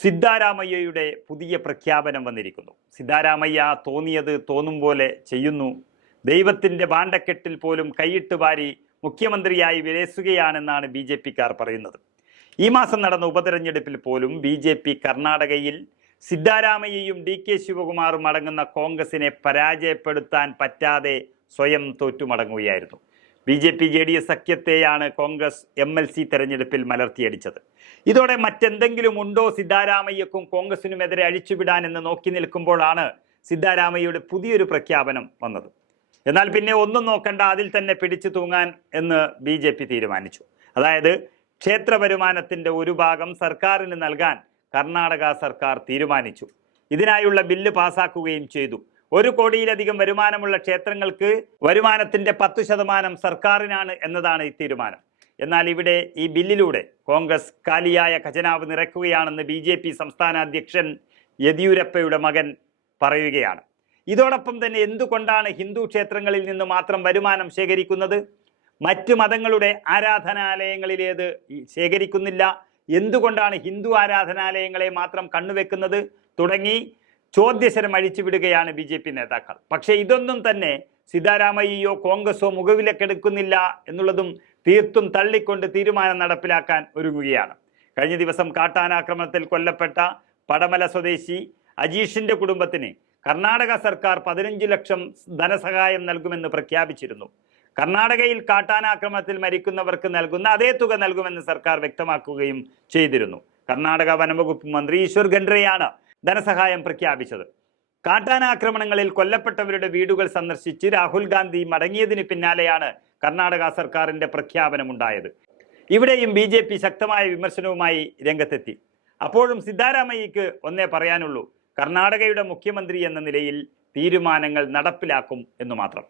സിദ്ധാരാമയ്യയുടെ പുതിയ പ്രഖ്യാപനം വന്നിരിക്കുന്നു. സിദ്ധാരാമയ്യ തോന്നിയത് തോന്നും പോലെ ചെയ്യുന്നു. ദൈവത്തിന്റെ ഭാണ്ഡക്കെട്ടിൽ പോലും കൈയിട്ട് വാരി മുഖ്യമന്ത്രിയായി വിലസുകയാണെന്നാണ് ബി ജെ പിക്കാർ പറയുന്നത്. ഈ മാസം നടന്ന ഉപതെരഞ്ഞെടുപ്പിൽ പോലും ബി ജെ പി കർണാടകയിൽ സിദ്ധാരാമയ്യയും ഡി കെ ശിവകുമാറും അടങ്ങുന്ന കോൺഗ്രസിനെ പരാജയപ്പെടുത്താൻ പറ്റാതെ സ്വയം തോറ്റുമടങ്ങുകയായിരുന്നു. B J P J D S സഖ്യത്തെയാണ് Congress M L C തെരഞ്ഞെടുപ്പിൽ മലർത്തിയടിച്ചത്. ഇതോടെ മറ്റെന്തെങ്കിലും ഉണ്ടോ സിദ്ധാരാമയ്യക്കും കോൺഗ്രസിനുമെതിരെ അഴിച്ചുവിടാനെന്ന് നോക്കി നിൽക്കുമ്പോഴാണ് സിദ്ധാരാമയ്യയുടെ പുതിയൊരു പ്രഖ്യാപനം വന്നത്. എന്നാൽ പിന്നെ ഒന്നും നോക്കണ്ട അതിൽ തന്നെ പിടിച്ചു തൂങ്ങാൻ എന്ന് ബി ജെ പി തീരുമാനിച്ചു. അതായത് ക്ഷേത്ര വരുമാനത്തിന്റെ ഒരു ഭാഗം സർക്കാരിന് നൽകാൻ കർണാടക സർക്കാർ തീരുമാനിച്ചു. ഇതിനായുള്ള ബില്ല് പാസാക്കുകയും ചെയ്തു. ഒരു കോടിയിലധികം വരുമാനമുള്ള ക്ഷേത്രങ്ങൾക്ക് വരുമാനത്തിന്റെ പത്തു ശതമാനം സർക്കാരിനാണ് എന്നതാണ് ഈ തീരുമാനം. എന്നാൽ ഇവിടെ ഈ ബില്ലിലൂടെ കോൺഗ്രസ് കാലിയായ ഖജനാവ് നിറയ്ക്കുകയാണെന്ന് ബി ജെ പി സംസ്ഥാന അധ്യക്ഷൻ യെദ്യൂരപ്പയുടെ മകൻ പറയുകയാണ്. ഇതോടൊപ്പം തന്നെ എന്തുകൊണ്ടാണ് ഹിന്ദു ക്ഷേത്രങ്ങളിൽ നിന്ന് മാത്രം വരുമാനം ശേഖരിക്കുന്നത്? മറ്റ് മതങ്ങളുടെ ആരാധനാലയങ്ങളിലേത് ശേഖരിക്കുന്നില്ല? എന്തുകൊണ്ടാണ് ഹിന്ദു ആരാധനാലയങ്ങളെ മാത്രം കണ്ണുവെക്കുന്നത്? തുടങ്ങി ചോദ്യശരം അഴിച്ചുവിടുകയാണ് ബി ജെ പി നേതാക്കൾ. പക്ഷേ ഇതൊന്നും തന്നെ സിദ്ധാരാമയ്യോ കോൺഗ്രസോ മുഖവിലക്കെടുക്കുന്നില്ല എന്നുള്ളതും തീർത്തും തള്ളിക്കൊണ്ട് തീരുമാനം നടപ്പിലാക്കാൻ ഒരുങ്ങുകയാണ്. കഴിഞ്ഞ ദിവസം കാട്ടാനാക്രമണത്തിൽ കൊല്ലപ്പെട്ട പടമല സ്വദേശി അജീഷിന്റെ കുടുംബത്തിന് കർണാടക സർക്കാർ പതിനഞ്ച് ലക്ഷം ധനസഹായം നൽകുമെന്ന് പ്രഖ്യാപിച്ചിരുന്നു. കർണാടകയിൽ കാട്ടാനാക്രമണത്തിൽ മരിക്കുന്നവർക്ക് നൽകുന്ന അതേ തുക നൽകുമെന്ന് സർക്കാർ വ്യക്തമാക്കുകയും ചെയ്തിരുന്നു. കർണാടക വനംവകുപ്പ് മന്ത്രി ഈശ്വർ ഖണ്ഡ്രെയാണ് ധനസഹായം പ്രഖ്യാപിച്ചത്. കാട്ടാനാക്രമണങ്ങളിൽ കൊല്ലപ്പെട്ടവരുടെ വീടുകൾ സന്ദർശിച്ച് രാഹുൽ ഗാന്ധി മടങ്ങിയതിന് പിന്നാലെയാണ് കർണാടക സർക്കാരിന്റെ പ്രഖ്യാപനമുണ്ടായത്. ഇവിടെയും ബി ജെ പി ശക്തമായ വിമർശനവുമായി രംഗത്തെത്തി. അപ്പോഴും സിദ്ധാരാമയ്യക്ക് ഒന്നേ പറയാനുള്ളൂ കർണാടകയുടെ മുഖ്യമന്ത്രി എന്ന നിലയിൽ തീരുമാനങ്ങൾ നടപ്പിലാക്കും എന്ന് മാത്രം.